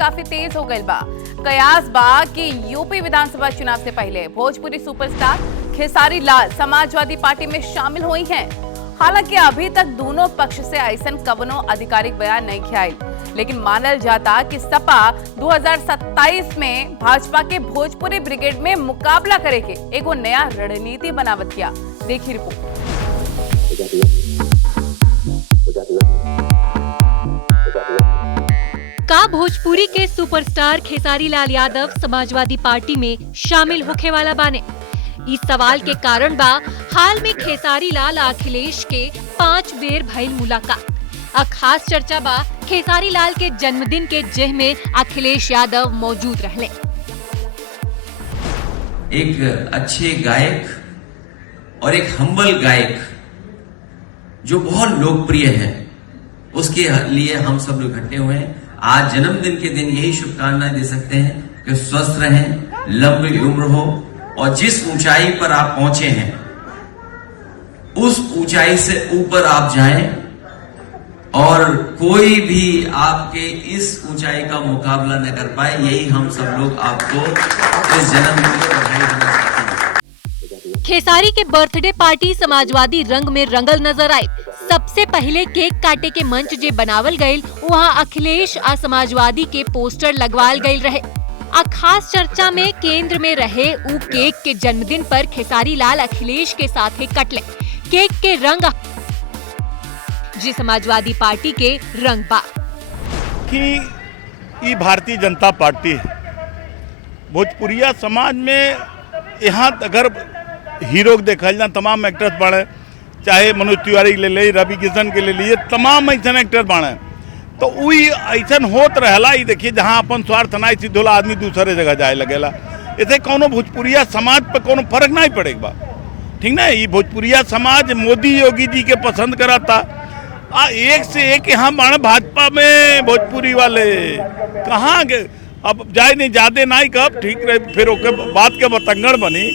काफी तेज हो गई बा। कयास बा कि यूपी विधानसभा चुनाव से पहले भोजपुरी सुपरस्टार खेसारी लाल समाजवादी पार्टी में शामिल हुई हैं। हालांकि अभी तक दोनों पक्ष से ऐसा कवनो आधिकारिक बयान नहीं किया, लेकिन मानल जाता कि सपा 2027 में भाजपा के भोजपुरी ब्रिगेड में मुकाबला करे के एगो नया रणनीति बनावत किया। देखिए रिपोर्ट। का भोजपुरी के सुपरस्टार खेसारी लाल यादव समाजवादी पार्टी में शामिल होखे वाला बाने। इस सवाल के कारण बा हाल में खेसारी लाल अखिलेश के 5 बेर भइल मुलाकात। खास चर्चा बा खेसारी लाल के जन्मदिन के जेह में अखिलेश यादव मौजूद रहले। एक अच्छे गायक और एक हम्बल गायक जो बहुत लोकप्रिय है, उसके लिए हम सब लोग इकट्ठे हुए हैं। आज जन्मदिन के दिन यही शुभकामनाएं दे सकते हैं कि स्वस्थ रहें, लंबी उम्र हो और जिस ऊंचाई पर आप पहुंचे हैं उस ऊंचाई से ऊपर आप जाएं और कोई भी आपके इस ऊंचाई का मुकाबला न कर पाए। यही हम सब लोग आपको इस जन्मदिन की बधाई देना चाहते हैं। खेसारी के बर्थडे पार्टी समाजवादी रंग में रंगल नजर आई। सबसे पहले केक काटे के मंच जे बनावल गईल, वहाँ अखिलेश आ समाजवादी के पोस्टर लगवाल गईल रहे। खास चर्चा में केंद्र में रहे उ केक के जन्मदिन पर खेसारी लाल अखिलेश के साथ कटले। केक के रंग जी समाजवादी पार्टी के रंग बा कि ये भारतीय जनता पार्टी है। भोजपुरिया समाज में यहाँ अगर हीरो देखल जाए, तमाम एक्टर्स बने, चाहे मनोज तिवारी ले ले, रवि किशन के ले लिए, तमाम ऐसा एक्टर बने, तो वही ऐसा होत रहला। ये देखिए जहाँ अपन स्वार्थ नहीं सिद्ध होला, आदमी दूसरे जगह जाए लगेला। ऐसे कोनो भोजपुरिया समाज पर कोनो फर्क नहीं पड़ेगा, ठीक ना। ये भोजपुरिया समाज मोदी योगी जी के पसंद कराता। एक से एक यहाँ बने भाजपा में भोजपुरी वाले कहाँ के, अब जाए नहीं जाते नहीं कब ठीक रहे, फिर ओके बात के बतंगड़ बनी।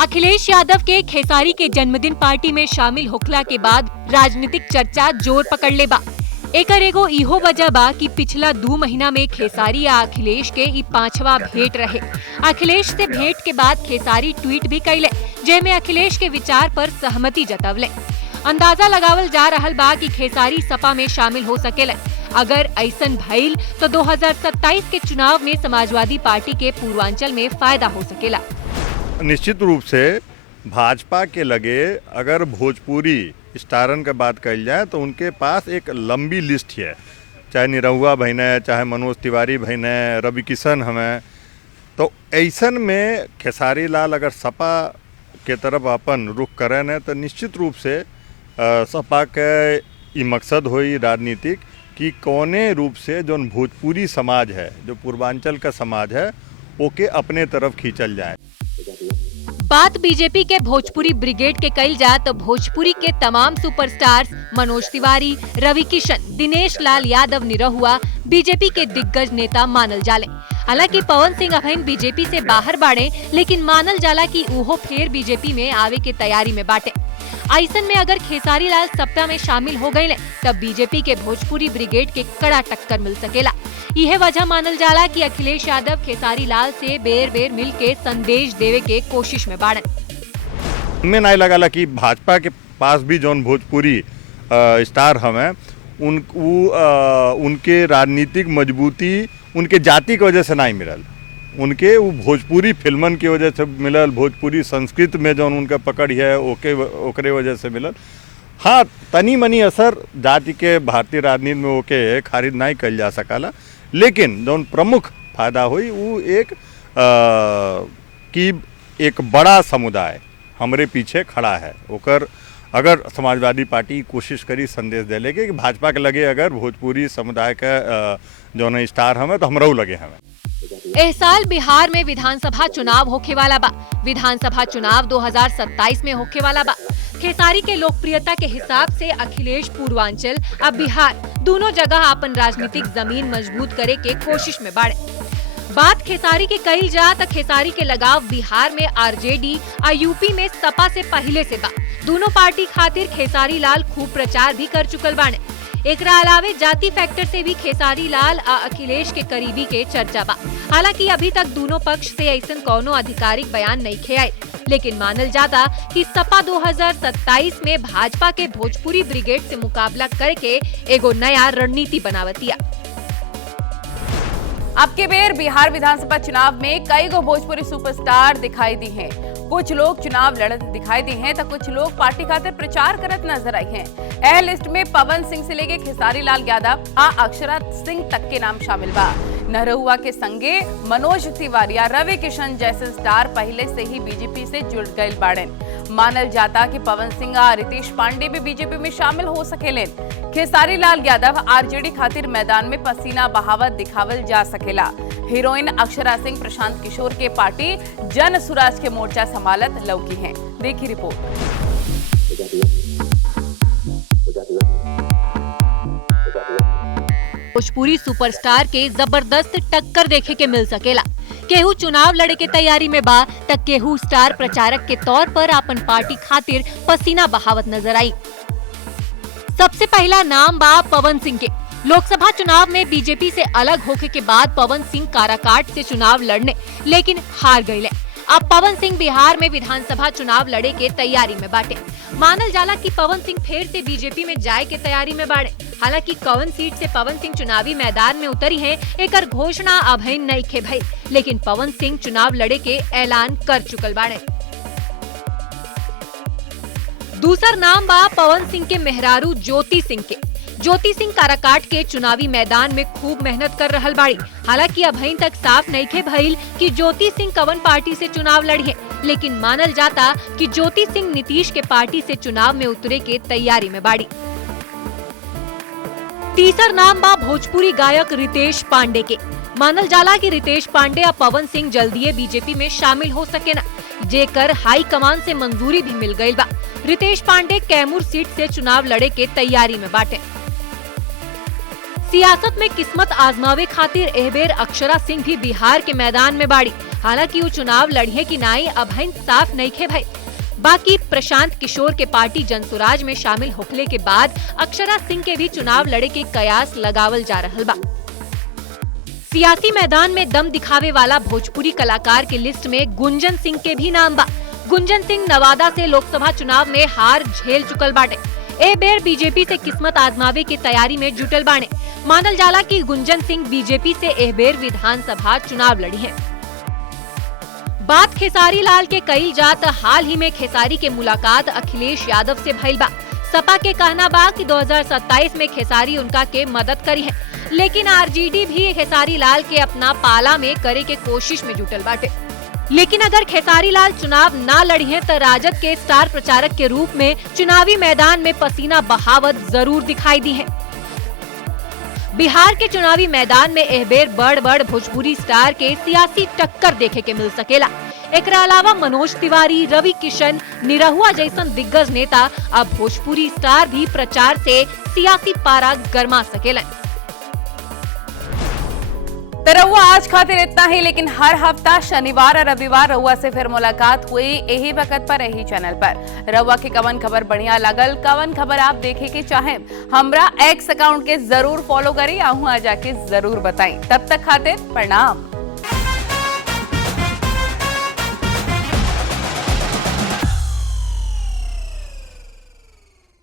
अखिलेश यादव के खेसारी के जन्मदिन पार्टी में शामिल होखला के बाद राजनीतिक चर्चा जोर पकड़ ले बा। एकर एगो इहो वजह बा कि पिछला 2 महीना में खेसारी या अखिलेश के ई 5वां भेंट रहे। अखिलेश से भेंट के बाद खेसारी ट्वीट भी कैले, जेमे अखिलेश के विचार पर सहमति जतवले। अंदाजा लगावल जा रहल बा कि खेसारी सपा में शामिल हो सकेले। अगर ऐसन भइल तो 2027 के चुनाव में समाजवादी पार्टी के पूर्वांचल में फायदा हो सकेला। निश्चित रूप से भाजपा के लगे अगर भोजपुरी स्टारन का बात कही जाए तो उनके पास एक लंबी लिस्ट है, चाहे निरहुआ बहन है, चाहे मनोज तिवारी बहन है, रवि किशन हमें। तो ऐसन में खेसारी लाल अगर सपा के तरफ अपन रुख करें न तो निश्चित रूप से सपा के ये मकसद होई राजनीतिक कि कौने रूप से जो भोजपुरी समाज है, जो पूर्वांचल का समाज है, ओके अपने तरफ खींचल जाए। बात बीजेपी के भोजपुरी ब्रिगेड के कइल जा तो भोजपुरी के तमाम सुपरस्टार्स मनोज तिवारी, रवि किशन, दिनेश लाल यादव निरहुआ बीजेपी के दिग्गज नेता मानल जाले। हालांकि पवन सिंह अभिन बीजेपी से बाहर बाड़े, लेकिन मानल जाला कि उहो फिर बीजेपी में आवे के तैयारी में बाटे। ऐसन में अगर खेसारी लाल सपा में शामिल हो गए तब बीजेपी के भोजपुरी ब्रिगेड के कड़ा टक्कर मिल सकेला। यह वजह मानल जाला कि अखिलेश यादव खेसारी लाल से बेर बेर मिल के संदेश देवे के कोशिश में बाड़न। हमें नहीं लगा कि भाजपा के पास भी जौन भोजपुरी स्टार हमें उनके राजनीतिक मजबूती उनके जाति की वजह से नहीं मिलल, उनके वो भोजपुरी फिल्मन की वजह से मिलल, भोजपुरी संस्कृत में जौन उनका पकड़ है ओकरे वजह से मिलल। हाँ, तनी मनी असर जाति के भारतीय राजनीति में ओके खारिज नहीं कल जा सकाला, लेकिन जौन प्रमुख फायदा हुई वो एक बड़ा समुदाय हमरे पीछे खड़ा है। ओकर अगर समाजवादी पार्टी कोशिश करी संदेश दे लेके कि भाजपा के लगे अगर भोजपुरी समुदाय का जौन स्टार हमें तो हमराऊ लगे हमें। इस साल बिहार में विधानसभा चुनाव होखे वाला बा। विधानसभा चुनाव 2027 में होखे वाला बा। खेसारी के लोकप्रियता के हिसाब से अखिलेश पूर्वांचल अब बिहार दोनों जगह अपन राजनीतिक जमीन मजबूत करे के कोशिश में बाड़े। बात खेसारी के कइल जा तो खेसारी के लगाव बिहार में आरजेडी और यूपी में सपा से पहले से बा। दोनों पार्टी खातिर खेसारी लाल खूब प्रचार भी कर चुकल बाने। एकरा अलावे जाति फैक्टर से भी खेसारी लाल आ अखिलेश के करीबी के चर्चा बा। हालांकि अभी तक दोनों पक्ष से ऐसा कोनो आधिकारिक बयान नहीं खे आए, लेकिन मानल जाता कि सपा 2027 में भाजपा के भोजपुरी ब्रिगेड से मुकाबला करके एगो नया रणनीति बनावतिया। अब के बेर बिहार विधानसभा चुनाव में कई गो भोजपुरी सुपरस्टार दिखाई दी हैं। कुछ लोग चुनाव लड़त दिखाई दी हैं तो कुछ लोग पार्टी खातिर प्रचार करत नजर आई हैं। एह लिस्ट में पवन सिंह से लेके खेसारी लाल यादव आ अक्षरा सिंह तक के नाम शामिल बा। नरहुआ के संगे मनोज तिवारी या रवि किशन जैसे स्टार पहले से ही बीजेपी से जुड़ गए बाड़न। मानल जाता कि पवन सिंह और रितेश पांडे भी बीजेपी में शामिल हो सकेलेन। खेसारी लाल यादव आरजेडी खातिर मैदान में पसीना बहावत दिखावल जा सकेला। हीरोइन अक्षरा सिंह प्रशांत किशोर के पार्टी जन सुराज के मोर्चा संभालत लौकी हैं। देखी रिपोर्ट। भोजपुरी सुपरस्टार के जबरदस्त टक्कर देखे के मिल सकेला। केहू चुनाव लड़े के तैयारी में बा तक केहू स्टार प्रचारक के तौर पर अपन पार्टी खातिर पसीना बहावत नजर आई। सबसे पहला नाम बा पवन सिंह के। लोकसभा चुनाव में बीजेपी से अलग होके के बाद पवन सिंह काराकाट से चुनाव लड़ने लेकिन हार गए। अब पवन सिंह बिहार में विधानसभा चुनाव लड़े के तैयारी में बाटे। मानल जाला कि पवन सिंह फिर से बीजेपी में जाए के तैयारी में बाड़े। हालांकि कौन सीट से पवन सिंह चुनावी मैदान में उतरी हैं, एकर घोषणा अभी नहीं खे भई, लेकिन पवन सिंह चुनाव लड़े के ऐलान कर चुकल बाड़े। दूसर नाम बा पवन सिंह के मेहरारू ज्योति सिंह के। ज्योति सिंह काराकाट के चुनावी मैदान में खूब मेहनत कर रहल बाड़ी। हालांकि अभी तक साफ नहीं खे भइल कि ज्योति सिंह कवन पार्टी से चुनाव लड़ी है, लेकिन मानल जाता कि ज्योति सिंह नीतीश के पार्टी से चुनाव में उतरे के तैयारी में बाड़ी। तीसर नाम बा भोजपुरी गायक रितेश पांडे के। मानल जाला कि रितेश पांडे और पवन सिंह जल्दी बीजेपी में शामिल हो सके न, जेकर हाई कमान से मंजूरी भी मिल गई बा। रितेश पांडे कैमूर सीट से चुनाव लड़े के तैयारी में बाटे। सियासत में किस्मत आजमावे खातिर एहबेर अक्षरा सिंह भी बिहार के मैदान में बाड़ी। हालांकि वो चुनाव लड़े की नाई अभी साफ नहीं खे भाई। बाकी प्रशांत किशोर के पार्टी जनसुराज में शामिल होखले के बाद अक्षरा सिंह के भी चुनाव लड़े के कयास लगावल जा रहल बा। सियासी मैदान में दम दिखावे वाला भोजपुरी कलाकार के लिस्ट में गुंजन सिंह के भी नाम बा। गुंजन सिंह नवादा से लोकसभा चुनाव में हार झेल चुकल बाटे। ए बेर बीजेपी से किस्मत आजमावे की तैयारी में जुटल बाने। मानल जाला कि गुंजन सिंह बीजेपी से एह बेर विधानसभा चुनाव लड़ी हैं। बात खेसारी लाल के कई जात हाल ही में खेसारी के मुलाकात अखिलेश यादव से भइल बा। सपा के कहना बा कि 2027 में खेसारी उनका के मदद करी है, लेकिन आरजेडी भी खेसारी लाल के अपना पाला में करे के कोशिश में जुटल बाटे। लेकिन अगर खेसारी लाल चुनाव ना लड़ी है तो राजद के स्टार प्रचारक के रूप में चुनावी मैदान में पसीना बहावत जरूर दिखाई दी है। बिहार के चुनावी मैदान में एहबेर बड़ भोजपुरी स्टार के सियासी टक्कर देखे के मिल सकेला। एकरा अलावा मनोज तिवारी, रवि किशन, निरहुआ जैसन दिग्गज नेता अब भोजपुरी स्टार भी प्रचार से सियासी पारा गरमा सकेला। तो रहुआ आज खातिर इतना ही, लेकिन हर हफ्ता शनिवार और रविवार रहुआ से फिर मुलाकात हुई यही वक्त पर यही चैनल पर। रहुआ के कवन खबर बढ़िया लगल, कवन खबर आप देखे के चाहे, हमरा एक्स अकाउंट के जरूर फॉलो करें, आहू आ जाके जरूर बताएं। तब तक खातिर प्रणाम।